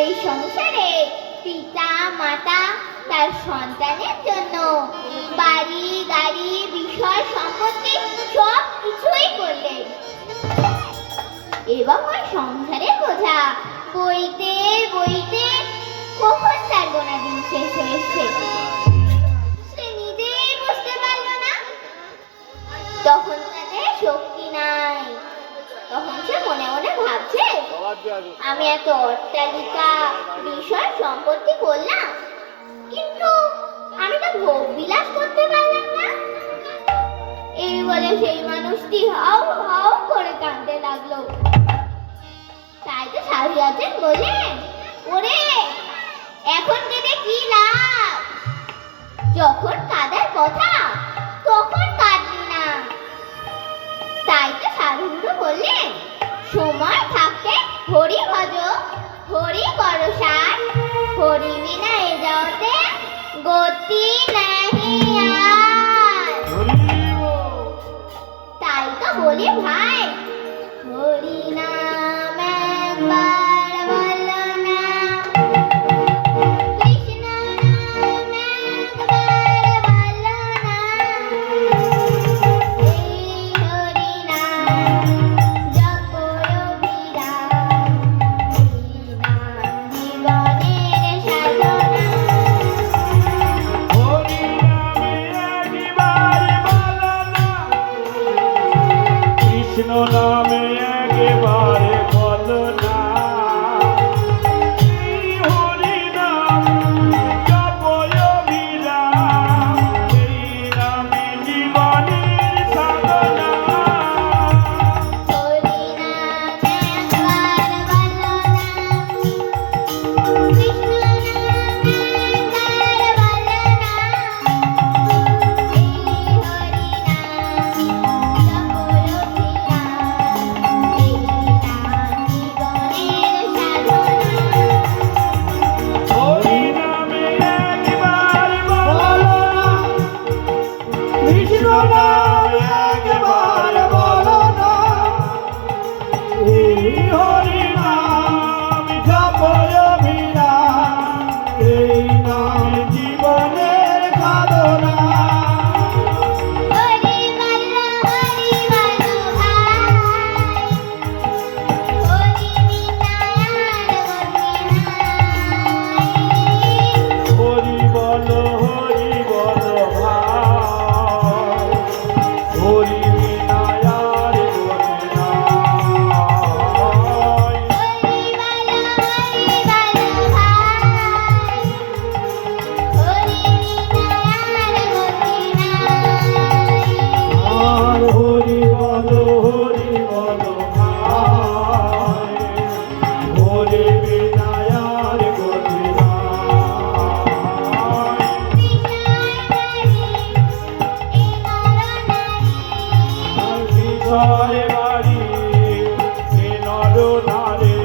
এই সংসারে পিতা মাতা তার সন্তানের জন্য বাড়ি গাড়ি বিষয় সম্পত্তি সব কিছুই করলেন এবং ওই সংসারের বোঝা বইতে বইতে কখন তার গোনা দিন শেষ হয়েছে সে নিজেই বুঝতে পারল না। তখন তাদের শক্তি নাই। তখন সে মনে মনে ভাবছে, আমি এত অট্টালিকা বিষয় সম্পত্তি করলাম, কিন্তু আমি তো ভোগ বিলাস করতে পারলাম না। এই বলে সেই মানুষটি হাউ হাউ করে কাঁদতে লাগলো। তাই তো সাধু আছেন বললেন, ওরে এখন কেঁদে কি লাভ? যখন কাঁদার কথা তখন কাঁদলি না। তাই তো সাধুগুরু বললেন, সময় থাকতে হরি ভজ, হরি কর সার, হরি বিনা এ জগতে গতি নাহি আর। তাই তো বলি ভাই, হরি নাম একবার বলো না, কৃষ্ণ নাম একবার বলো না, এই হরি নাম জপ অবিরাম, এই নাম জীবনের সাধনা। হরি নামে একবার বলো না, কৃষ্ণ নামে একেবারে বলো না, এই হরি নাম জপ অবিরাম, এই নামে জীবনের সাধনা। হরি নাম একবার বলো না, কৃষ্ণ নাম একবার বলো না, এই হরি নাম জপ অবিরাম, এই নাম জীবনের সাধনা। হরি নামে একবার বলো না, কৃষ্ণ নামে একবার বলো না, এই হরি নাম জপ অবিরাম, এই নাম জীবনের সাধনা। হরি বলো ভাই, হরি বিনা আর গতি নাই। হরি বলো ভাই, হরি বিনা আর গতি নাই। আর হরি বলো ভাই, হরি বিনা আর গতি নাই। আর বিষয় বাড়ি এ নর নারে,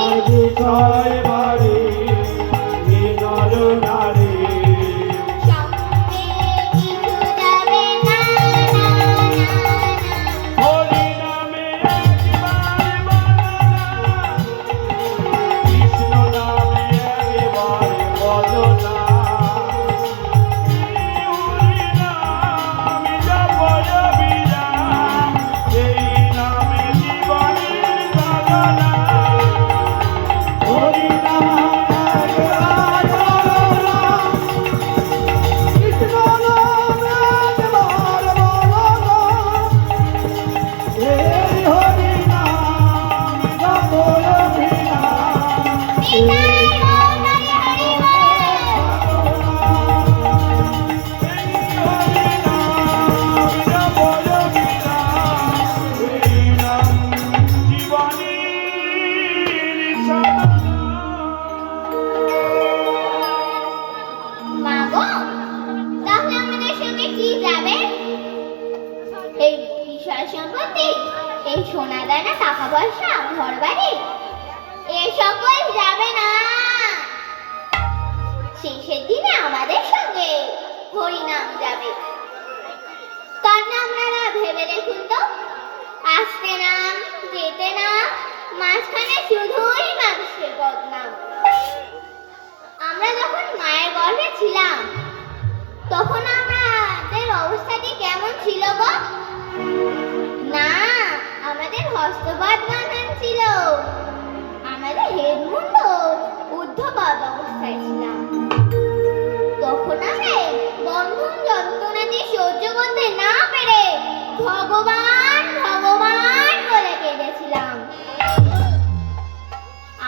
আর বিষয় বাড়ি এ নর নারে, হরি নামে একবার বলো না, কৃষ্ণ নামে একবার বলো না, এই হরি নাম জপ অবিরাম, এই নামে জীবনের সাধনা। হরি নাম একবার বলো না, কৃষ্ণ নাম একবার বলো না, এই হরি নাম জপ অবিরাম, এই মা গো, তাহলে আমাদের সঙ্গে কি যাবে? এই বিষয় সম্পত্তি, এই সোনা দানা টাকা পয়সা ঘর বাড়ি, এ সকল যাবে না। শেষের দিনে আমাদের সঙ্গে হরি নাম যাবে। কার নাম আপনারা ভেবে দেখুন তো। ভগবান ভগবান বলে কেঁদেছিলাম।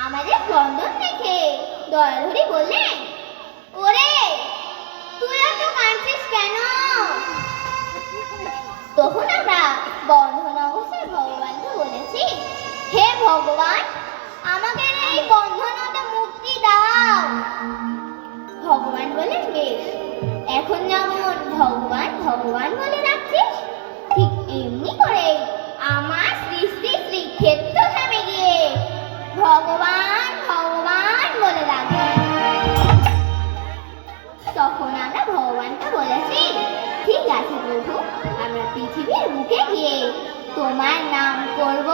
আমাদের বন্ধন দেখে দয়াধরি বললেন, ওরে তুই এত কাঁদছিস কেন? তখন আমরা বন্ধন অবস্থায় ভগবানকে বলেছি, হে ভগবান, আমাকে এই বন্ধন হতে মুক্তি দাও। ভগবান বলেন, বেশ, এখন যেমন ভগবান ভগবান বলে ডাকছিস, ঠিক এমনি করে আমার সৃষ্টি শ্রীক্ষেত্র ধামে গিয়ে ভগবান ভগবান বলে ডাকবি। তখন আমরা ভগবানকে বলেছি, ঠিক আছে প্রভু, আমরা পৃথিবীর বুকে গিয়ে তোমার নাম করব।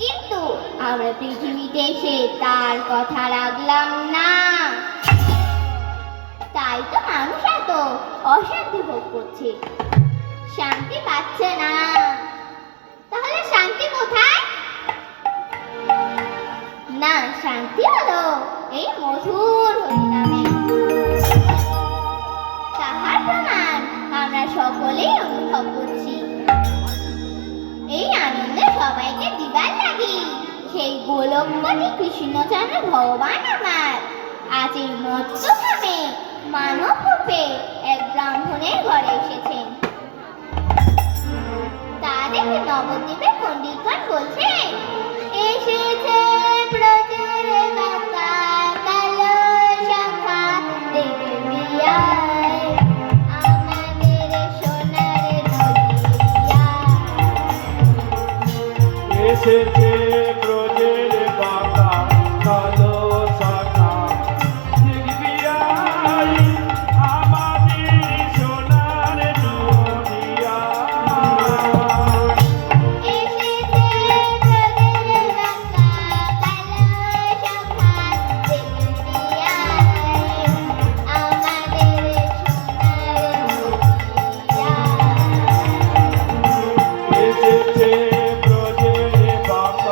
কিন্তু আমরা পৃথিবীতে এসে তার কথা রাখলাম না, তাই তো মানুষ এত অশান্তি ভোগ করছে, শান্তি পাচ্ছে না। তাহলে শান্তি কোথায়? না, শান্তি হলো এই মধুর হরিনামে। তাহার প্রমাণ আমরা সকলেই অনুভব করছি। এই আনন্দে সবাইকে দিবার লাগি সেই গোলকপতি কৃষ্ণচন্দ্র ভগবান আমার আজ এই মত্স্যধামে মানব রূপে এক ব্রাহ্মণের ঘরে এসেছেন। তা দেখে নবদ্বীপের পণ্ডিতগণ বলছেন, এসেছে প্রচুর কাকা কালো শাখা দেখবি আয়, আমাদের সোনার নদিয়া। এসেছে ব্রজের বাঁকা কালো শাখা দেখবি আয়, আমাদের সোনার নদিয়া। এসেছে প্রচুর কাকা কালো শাখা দেখবি আয়, আমাদের সোনার নদিয়া। এসেছে ব্রজের বাঁকা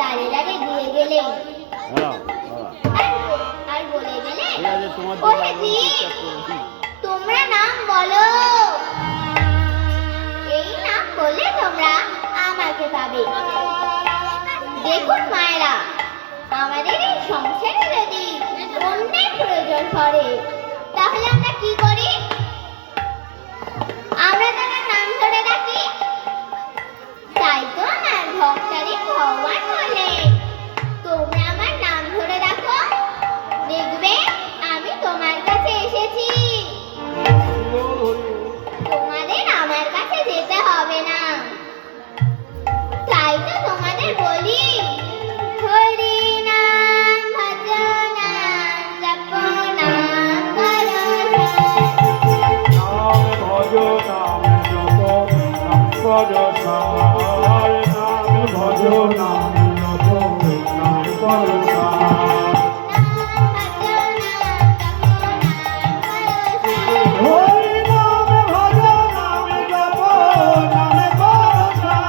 দাঁড়ে দাঁড়ে দিয়ে গেলেন। দাঁড়াও, দাঁড়াও। আর বলে গেলেন, ঠিক আছে, তোমার ও জন্য হেজি, আমি চুপচাপ করে দিই। তোমরা নাম বলো। এই নাম বললে তোমরা আমাকে পাবে। দেখুন মায়েরা, আমাদের এই সংসারে যদি অন্যের প্রয়োজন পড়ে তাহলে আমরা কি করি? আমরা তাদের নাম ধরে রাখি। তাই তো আমার ভক্তারি ভগবান বললেন, তোমরা আমার নাম ধরে রাখো, দেখবে আমি তোমার কাছে এসেছি। তোমাদের আমার কাছে যেতে হবে না। তাই তো তোমাদের বলি, হরি নাম ভজ নাম জপ নাম করো নাম ভজ নাম জপ নাম কর সার, নাম ভজ নাম জপ নাম কর সার। হরি নাম ভজ নাম জপ নাম কর সার।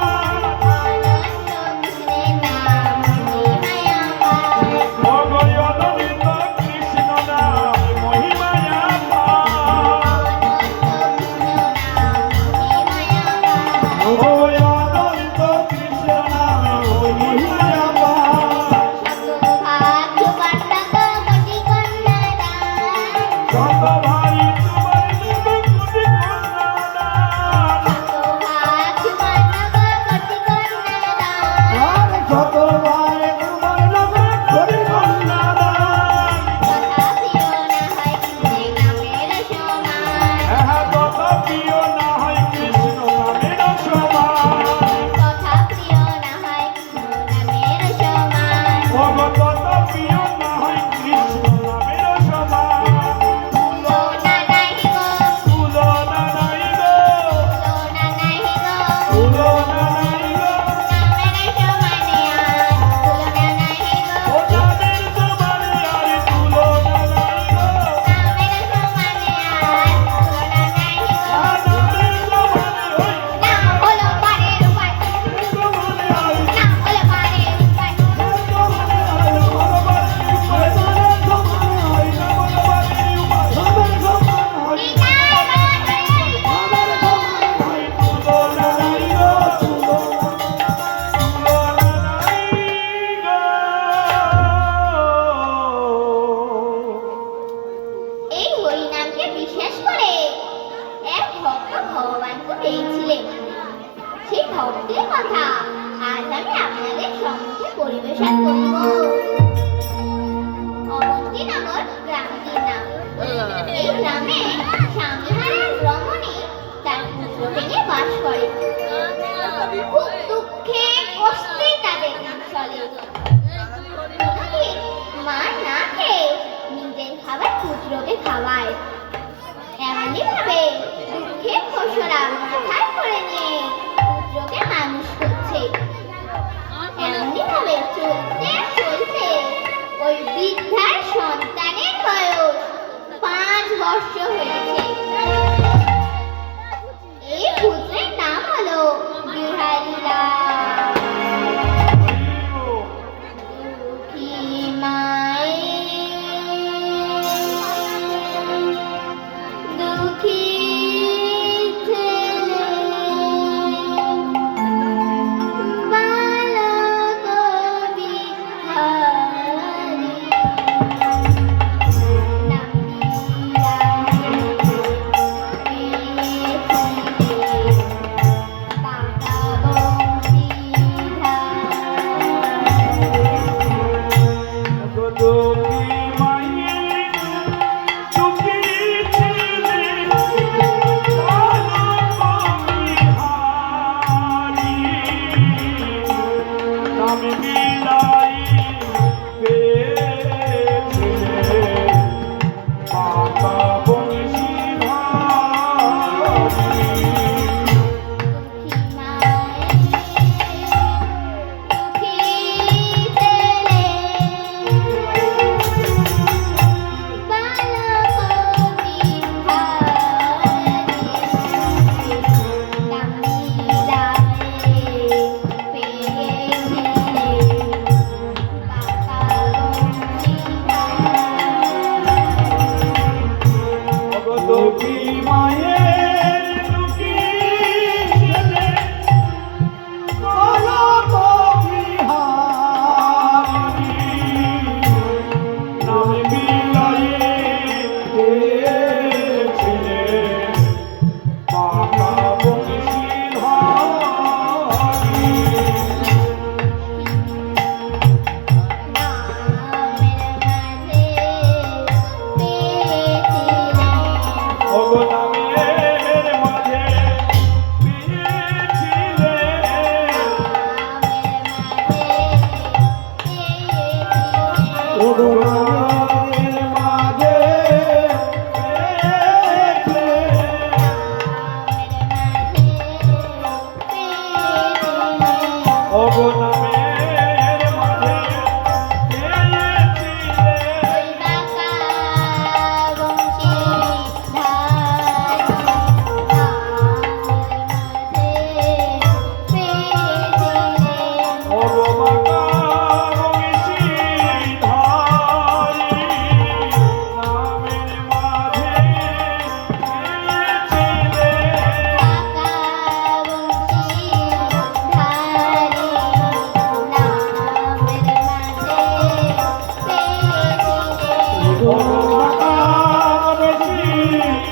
ভগয় অনন্ত কৃষ্ণ নাম মহিমায় পার। ভগয় অনন্ত কৃষ্ণ নাম মহিমায় পার। শত ভারী তোমার নিকট কোটি কন্যাদান। আর শত ভারী তোমার নিকট কোটি কন্যাদান। হ্যাঁ, তত প্রিয় না হয় কৃষ্ণ নামের সমান। ভগত তত প্রিয় না হয় কৃষ্ণ নামের সমান। তুলনা নাই গো, তুলনা নাই গো। ও নামের সমানে আর তুলনা নাই গো। আর নামের সমানে ওই সমানে আর এই হরিনামকে বিশ্বাস করে এক ভক্ত ভগবানকে পেয়েছিলেন। সেই ভক্তের কথা আজ আমি আপনাদের সম্মুখে পরিবেশন করব। অবন্তীনগর গ্রামটির নাম। এই গ্রামে স্বামী মহারাজ রমণী তার পুত্রকে নিয়ে বাস করে। খুব দুঃখে কষ্টে তাদের দিন চলে। কোনোদিন মা না খেয়ে নিজের খাবার পুত্রকে খাওয়ায়। এমনই ভাবে দুঃখের খোসরা মাথায় করে নিয়ে পুত্রকে মানুষ করছে। এমনই ভাবে চলতে চলতে ওই বৃদ্ধার সন্তানের বয়স 5 বছর হয়েছে। এই পুত্রের নাম হলো বিহারীলাল। দুঃখী মায়ের দুঃখী ছেলে, বালক বিহারী। নামের মাঝে পেয়েছে। ওগো নামের মাঝে পেয়েছিলে। ওগো বাঁকা বংশী ধারি নামের মাঝে পেয়েছিলে। ওগো বাঁকা বংশী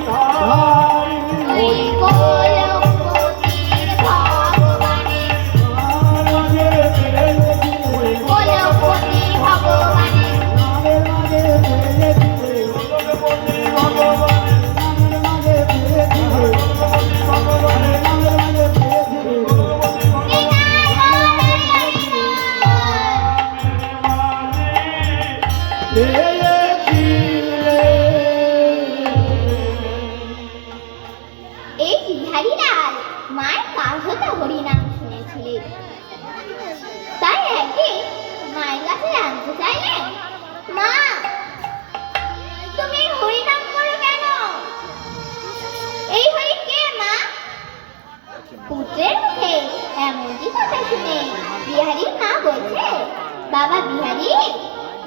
ধারি মাঝে পেয়েছিলে। এই বিহারীলাল মায়ের কাছে হরিনাম শুনেছিলেন, তাই একদিন মায়ের কাছে জানতে চাইলেন, মা তুমি হরিনাম করো কেন? এই হরি কে মা? পুত্রের মুখে এমনটি কথা শুনে বিহারীর মা বলছে, বাবা বিহারী,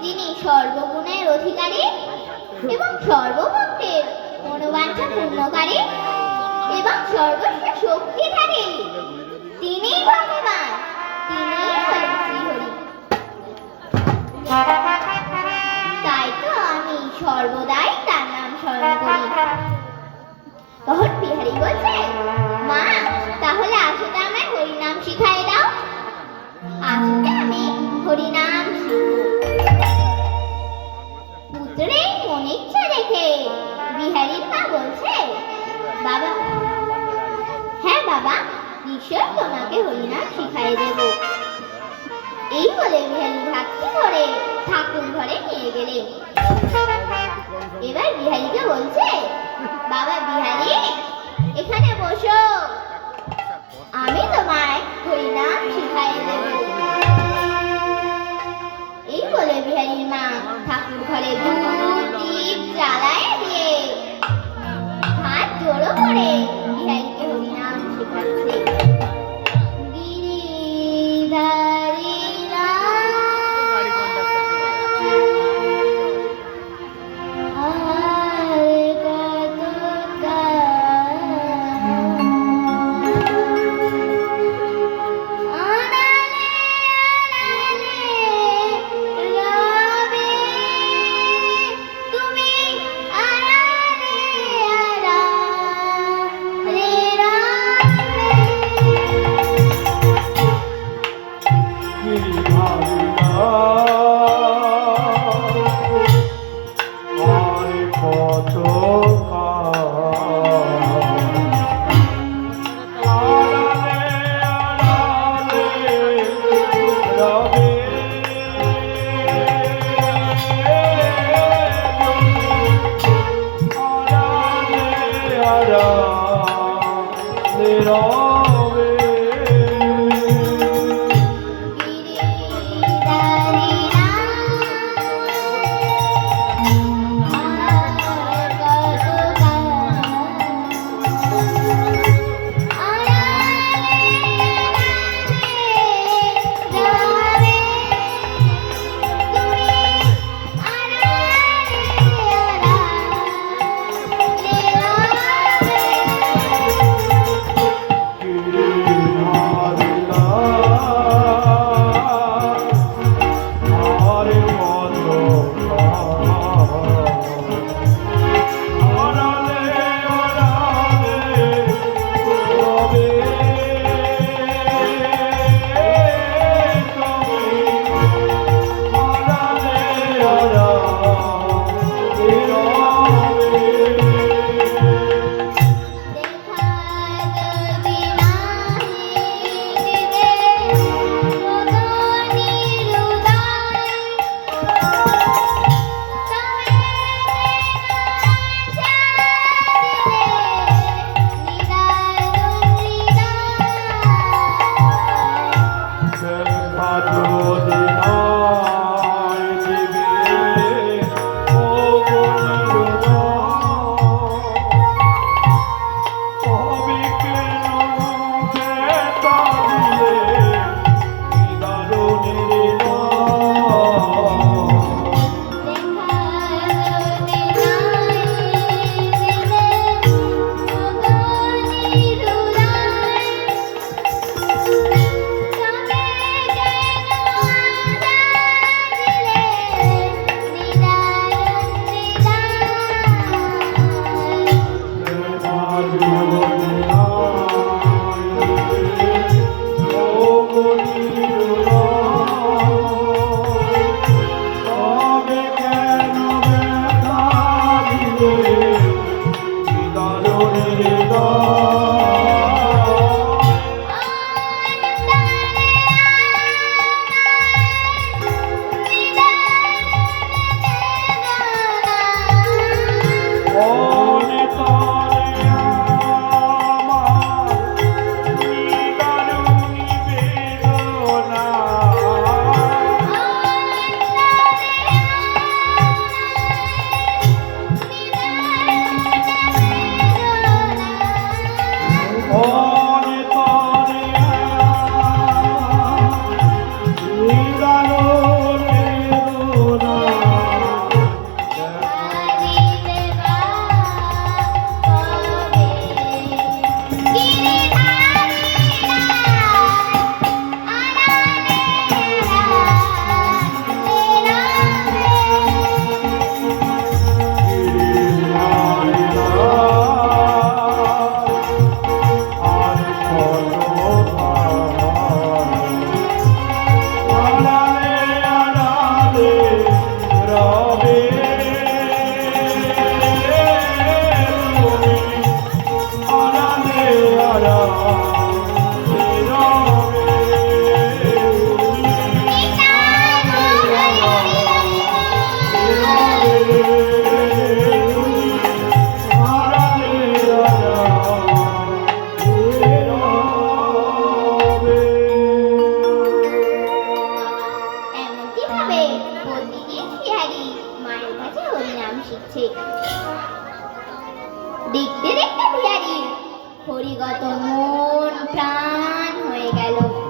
যিনি সর্বগুণের অধিকারী এবং সর্বভক্তের মনোবাঞ্ছা পূর্ণকারী এবং সর্বস্ব শক্তিধারী, তিনিই ভগবান, তিনিই স্বয়ং শ্রীহরি। তাই তো আমি সর্বদাই তার নাম স্মরণ করি। তখন বিহারী বলছে, মা তাহলে আসলে আমায় হরিনাম শিখাই দাও, আসলে আমি হরিনাম শিখব। পুত্রের মনে ইচ্ছা দেখে বিহারীর মা বলছে, বাবা হ্যাঁ বাবা, নিশ্চয় তোমাকে হরিনাম শিখাই দেব। এই বলে বিহারী ভক্তি করে ঠাকুর ঘরে নিয়ে গেলেন। এবার বিহারীকে বলছে, বাবা বিহারী এখানে বসো, আমি তোমায় হরিনাম শিখাই দেব। এই বলে বিহারীর মা ঠাকুর ঘরে ধূপ দীপ জ্বালায় দিয়ে হাত জোড়ো করে বিহারীকে হরিনাম শেখাচ্ছে। গিরিধারী রাম আর কত কাল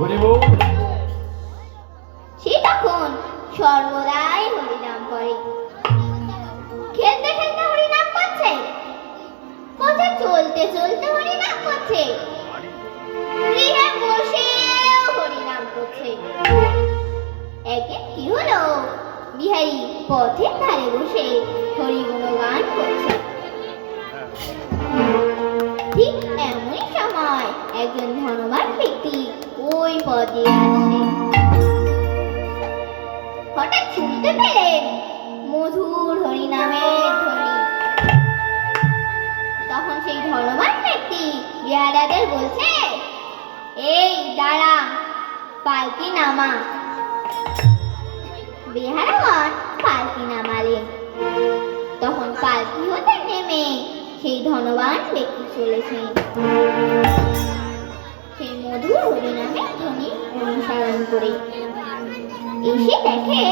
হরি বল। সে তখন সর্বদাই হরিনাম করে। খেলতে খেলতে হরিনাম করছে, কোথায় চলতে চলতে হরিনাম করছে, গৃহে বসেও হরিনাম করছে। একদিন কি হলো, বিহারী পথের ধারে বসে হরি গুণগান করছে। ঠিক এমনই সময় একজন ধনবান ব্যক্তি ওই পথে আসে। হঠাৎ শুনতে পেলেন মধুর হরিনামের ধ্বনি। তখন সেই ধনবান ব্যক্তি বেহারাদের বলছে, এই দাঁড়া, পালকি নামা। বেহারাগণ পালকি নামালেন। তখন পালকি হতে নেমে সেই ধনবান ব্যক্তি চলেছেন সেই মধুর হরিনামের ধ্বনি অনুসরণ করে। এসে দেখে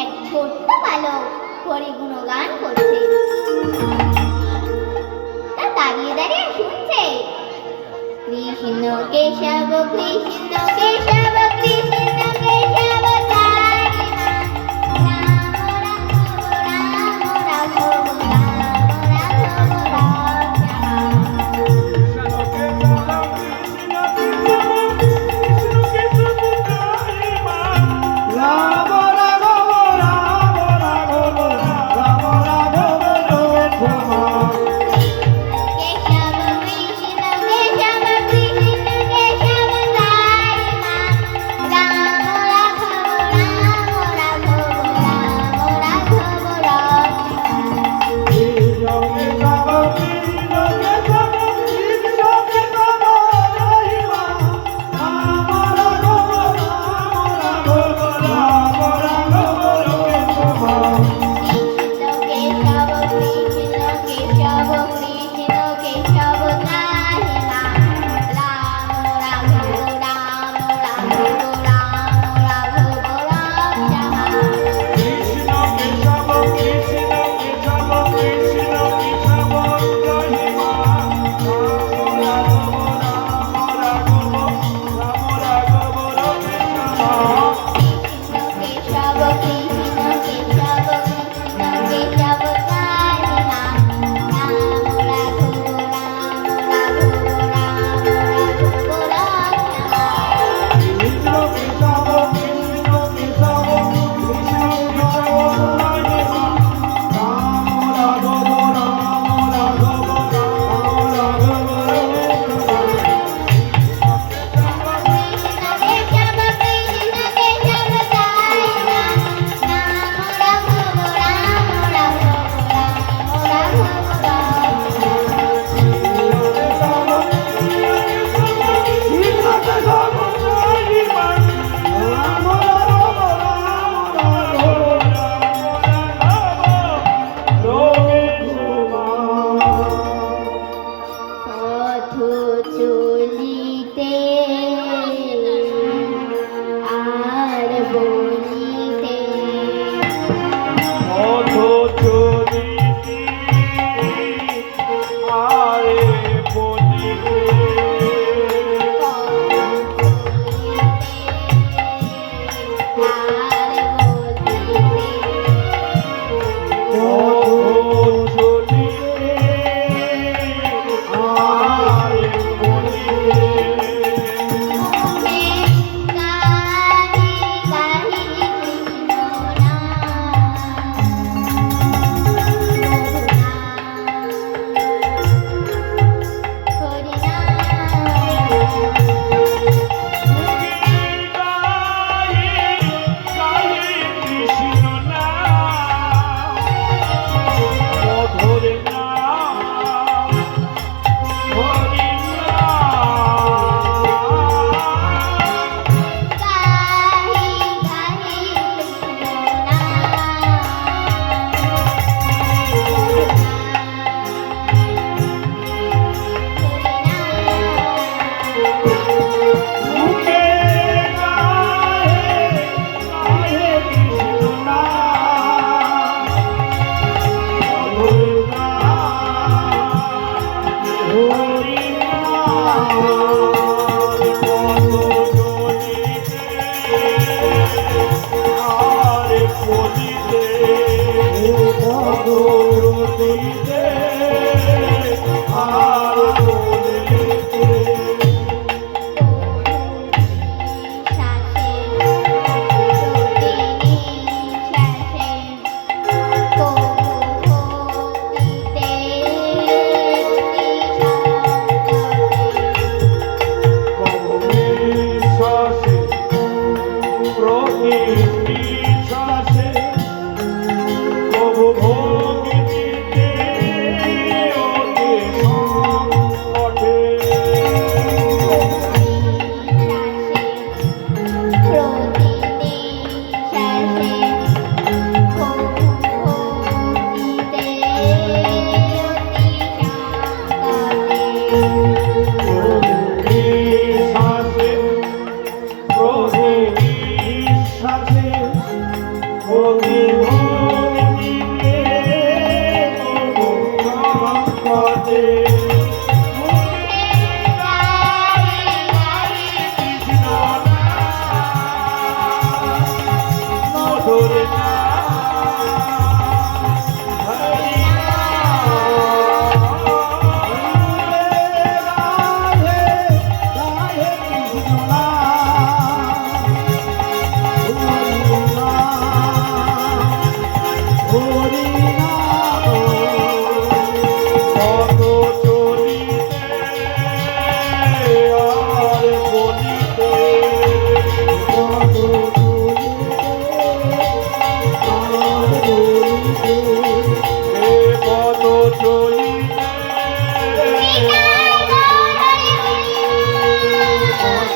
এক ছোট্ট বালক হরি গুণগান করছে। তা দাঁড়িয়ে দাঁড়িয়ে শুনছে, কৃষ্ণ কেশব কৃষ্ণ কেশব কৃষ্ণ কেশব হরি নাম, রাম রাম রাম রাম রাম কেশব কৃষ্ণ কেশব কৃষ্ণ কেশব হরি নাম,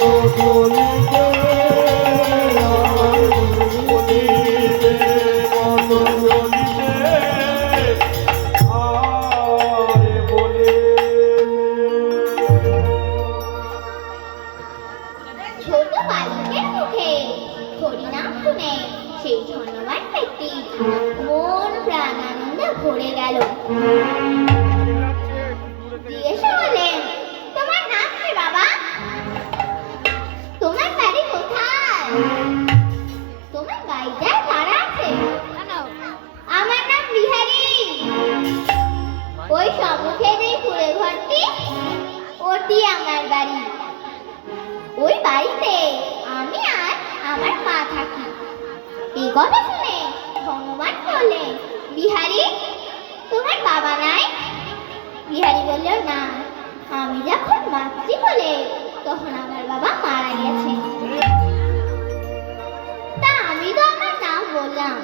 বলিতে আর বলিতে কত বলিতে আর বলে ছোট বালকের মুখে হরিনাম শুনে সেই ধন্যবাদ ব্যক্তি মন প্রাণ আনন্দে ভরে গেল। জিজ্ঞাসা করলেন, তোমার নাম কি বাবা? তোমার বাড়ি কোথায়? তোমার বাড়িটায় কারা আছে? আমার নাম বিহারী। ওই সম্মুখে যে কুড়ে ঘরটি, ওটি আমার বাড়ি। ওই বাড়িতে আমি আর আমার মা থাকি। এই কথা শুনে হনুমান বললেন, বিহারী তোমার বাবা নাই? বিহারী বলল, না, আমি যখন মাতৃ বলে তখন আমার বাবা মারা গেছে। তা আমি তো আমার নাম বললাম,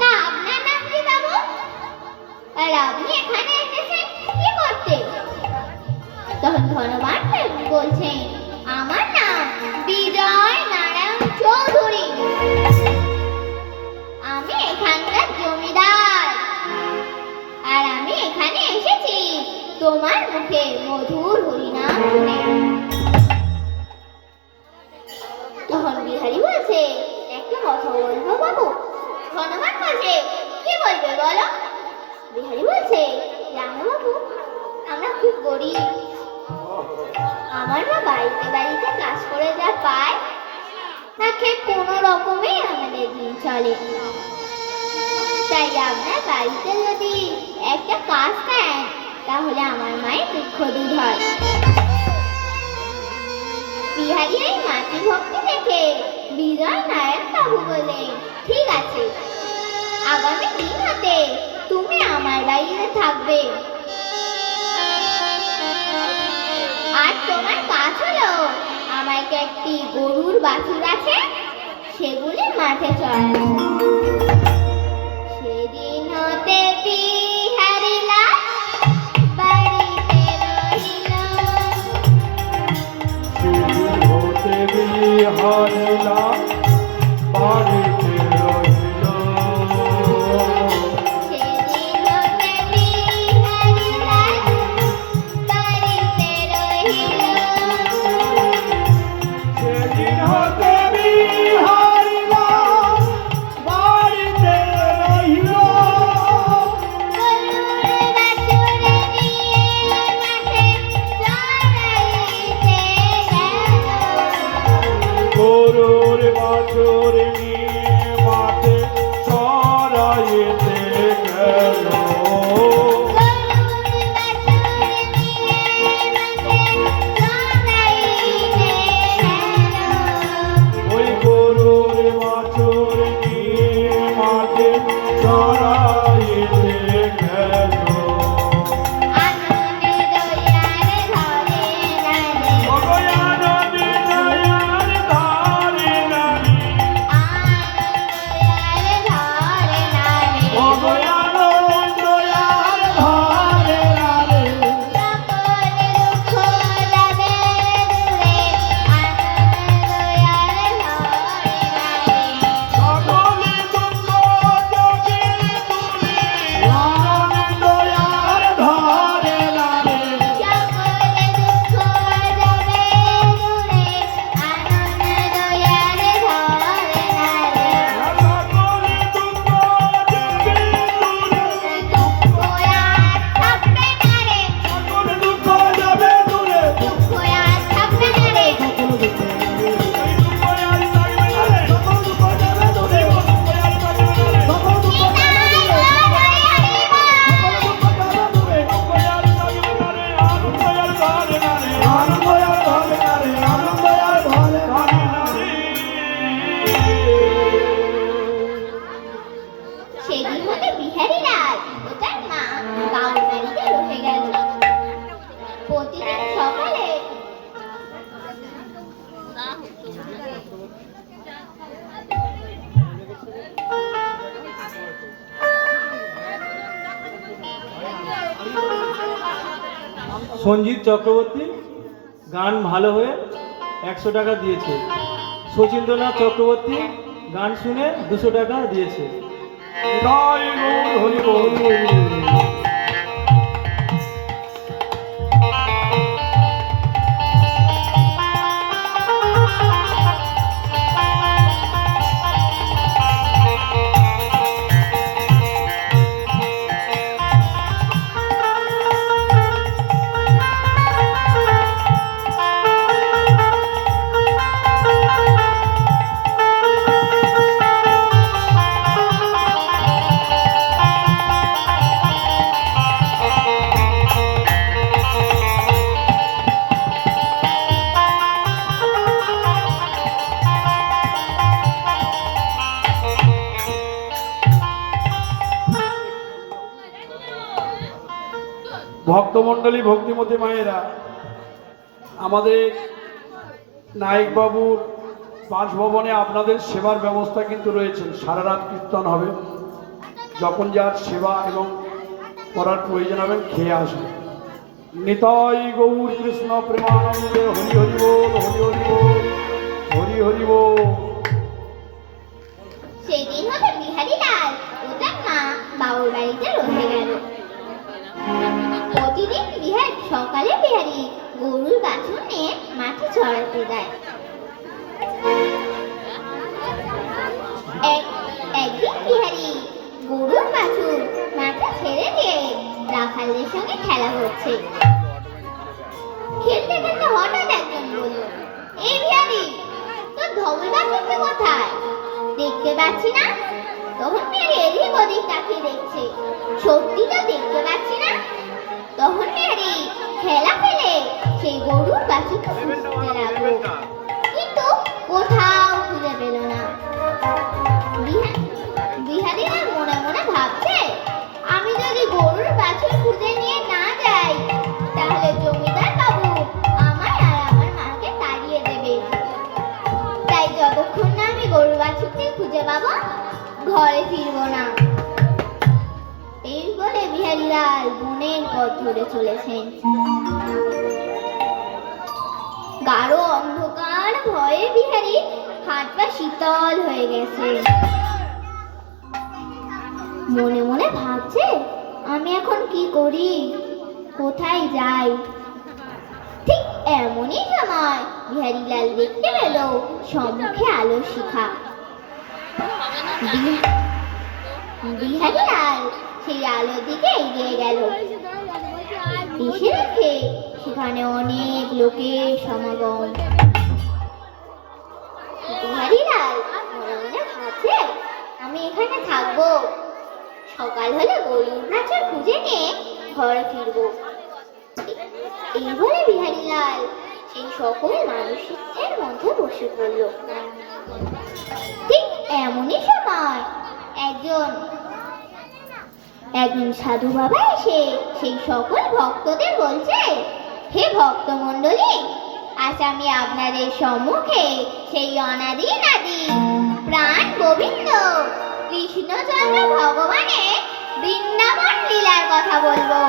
তা আপনার নাম কি বাবু? আর আপনি এখানে এসেছেন কি করতে? তখন হনুমান বলছেন, আমার নাম বিজয় নারায়ণ চৌধুরী। আমি এখানকার জমিদার, আর আমি এখানে এসেছি তোমার মুখে মধুর হরিনাম শুনে। তখন বিহারী বলছে, একটা কথা বলবো বাবু? হনুমান বলছে, কি বলবে বলো? বিহারী বলছে, জানো বাবু, আমরা খুব গরিব। আমার মা বাড়িতে বাড়িতে কাজ করে যা পায় তাকে কোনো রকমে আমাদের দিন চলে। তাই আপনার বাড়িতে যদি একটা কাজ দেন তাহলে আমার মায়ের দুঃখ দূর হয়। বিহারী এই মাতৃভক্তি দেখে বিজয় নারায়ণ বাবু বলে, ঠিক আছে, আগামী দিন হতে তুমি আমার বাড়িতে থাকবে। আর তোমার কাজ হলো আমার একটি গরুর বাছুর আছে, সেগুলি মাঠে চড়ানো। সেদিন হতে বিহারী লাল বাড়িতে রহিল। সেদিন হতে বিহারী লাল বাড়িতে রহিল। সেদিন হতে বিহারী লাল বাড়িতে রহিল। সেদিন হতে বিহারী লাল বাড়িতে রহিল। গরুর বাছুর নিয়ে মাঠে চড়াইতে গেল। গরুর বাছুর নিয়ে মাঠে চড়াইতে গেল। আনন্দে দয়ার ধরে নারে, ভগবান বিজয়ার ধারে নারী। আনন্দে ধরে নারে, ভগবান দয়ার ধারে নারী। সকল দুঃখ যাবে দূরে, আনন্দ দয়ার ধরে নারে। সকল দুঃখ যাবে দূরে, আনন্দ দয়ার ধারে নারে। সকল দুঃখ যাবে দূরে, সকল দুঃখ যাবে দূরে, দুঃখ আর থাকবে না রে। দুঃখ আর থাকবে না রে। দুঃখ আর থাকবে না রে। সকল দুঃখ যাবে দূরে, সকল দুঃখ যাবে দূরে, আনন্দ আর ধরে নারে, আনন্দ আর ধরে নারে। সেদিন হতে বিহারী লাল ও তার মা বাবার বাড়িতে রয়ে গেল। প্রতিদিন সকালে সঞ্জিত চক্রবর্তী, গান ভালো হয়ে 100 টাকা দিয়েছে। শচীন্দ্রনাথ চক্রবর্তী গান শুনে 200 টাকা দিয়েছে। নিতাই গৌর হরি বল। ভক্তমণ্ডলী, ভক্তিমতী মায়েরা, আমাদের নায়ক বাবুর বাসভবনে আপনাদের সেবার ব্যবস্থা কিন্তু রয়েছে। সারা রাত কীর্তন হবে, যখন যার সেবা এবং করার প্রয়োজন হবে খেয়ে আসবে। নিতাই গৌর কৃষ্ণ প্রেমানন্দে হরি হরি বল, হরি হরি বল, হরি হরি বল। সেদিন হলো বিহারী লাল ও তার মা বাবুর বাড়িতে রয়ে গেল। প্রতিদিন সকালে বিহারী গরুর বাছুর নিয়ে মাঠে চড়াতে যায়। একদিন বিহারী গরুর বাছুর মাঠে ছেড়ে দিয়ে রাখালদের সঙ্গে খেলা করছে। খেলতে খেলতে হঠাৎ একজন বলল, এই বিহারী, তোর ধবল বাছুরটা কোথায়? দেখতে পাচ্ছি না। তখন বিহারী এদিক ওদিক তাকিয়ে দেখছে, সত্যি তো দেখতে পাচ্ছি না। তখন বিহারী খেলা ফেলে সেই গরুর বাছুরটা খুঁজতে লাগলো, কিন্তু কোথাও খুঁজে পেল না। বিহারী আর মনে মনে ভাবছে, আমি যদি গরুর বাছুর খুঁজে নিয়ে না যাই, তাহলে জমিদার বাবু আমায় আর আমার মাকে তাড়িয়ে দেবে। তাই যতক্ষণ না আমি গরুর বাছুরটি খুঁজে পাবো, ঘরে ফিরবো না। এই বলে বিহারী লাল বনের পথ ধরে চলেছেন। গাঢ় অন্ধকার ভয়ে বিহারী হাত পা শীতল হয়ে গেছে। মনে মনে ভাবছে, আমি এখন কি করি, কোথায় যাই? ঠিক এমনই সময় বিহারী লাল দেখতে পেল সম্মুখে আলোর শিখা। বিহারী লাল সেই আলোর দিকে এগিয়ে গেল। এসে দেখে সেখানে অনেক লোকের সমাগম। বিহারী লাল মনে মনে ভাবছে, আমি এখানে থাকবো, সকাল হলে গরুর বাছুর খুঁজে নিয়ে ঘরে ফিরবো। এই বলে বিহারী লাল সেই সকল মানুষের মধ্যে বসে পড়ল। ঠিক এমনই সময় একজন সাধু বাবা এসে সেই সকল ভক্তদের বলছে, হে ভক্তমণ্ডলী, আজ আমি আপনাদের সম্মুখে সেই অনাদি প্রাণ গোবিন্দ কৃষ্ণচন্দ্র ভগবানের বৃন্দাবন লীলার কথা বলবো।